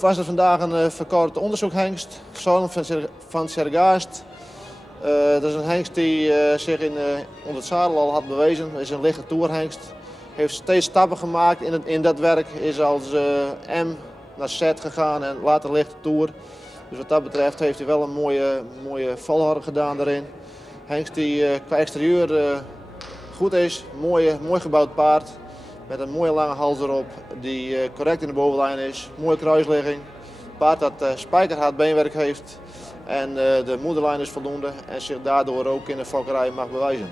was er vandaag een verkort onderzoekhengst, Zorn van Sergaast. Dat is een hengst die zich onder het zadel al had bewezen. Het is een lichte toerhengst. Heeft steeds stappen gemaakt in dat werk. Is als M naar Z gegaan en later lichte toer. Dus wat dat betreft heeft hij wel een mooie volhorde gedaan daarin. Hengst die qua exterieur goed is. Mooi gebouwd paard. Met een mooie lange hals erop. Die correct in de bovenlijn is. Mooie kruisligging. Paard dat spijkerhard beenwerk heeft. En de moederlijn is voldoende. En zich daardoor ook in de fokkerij mag bewijzen.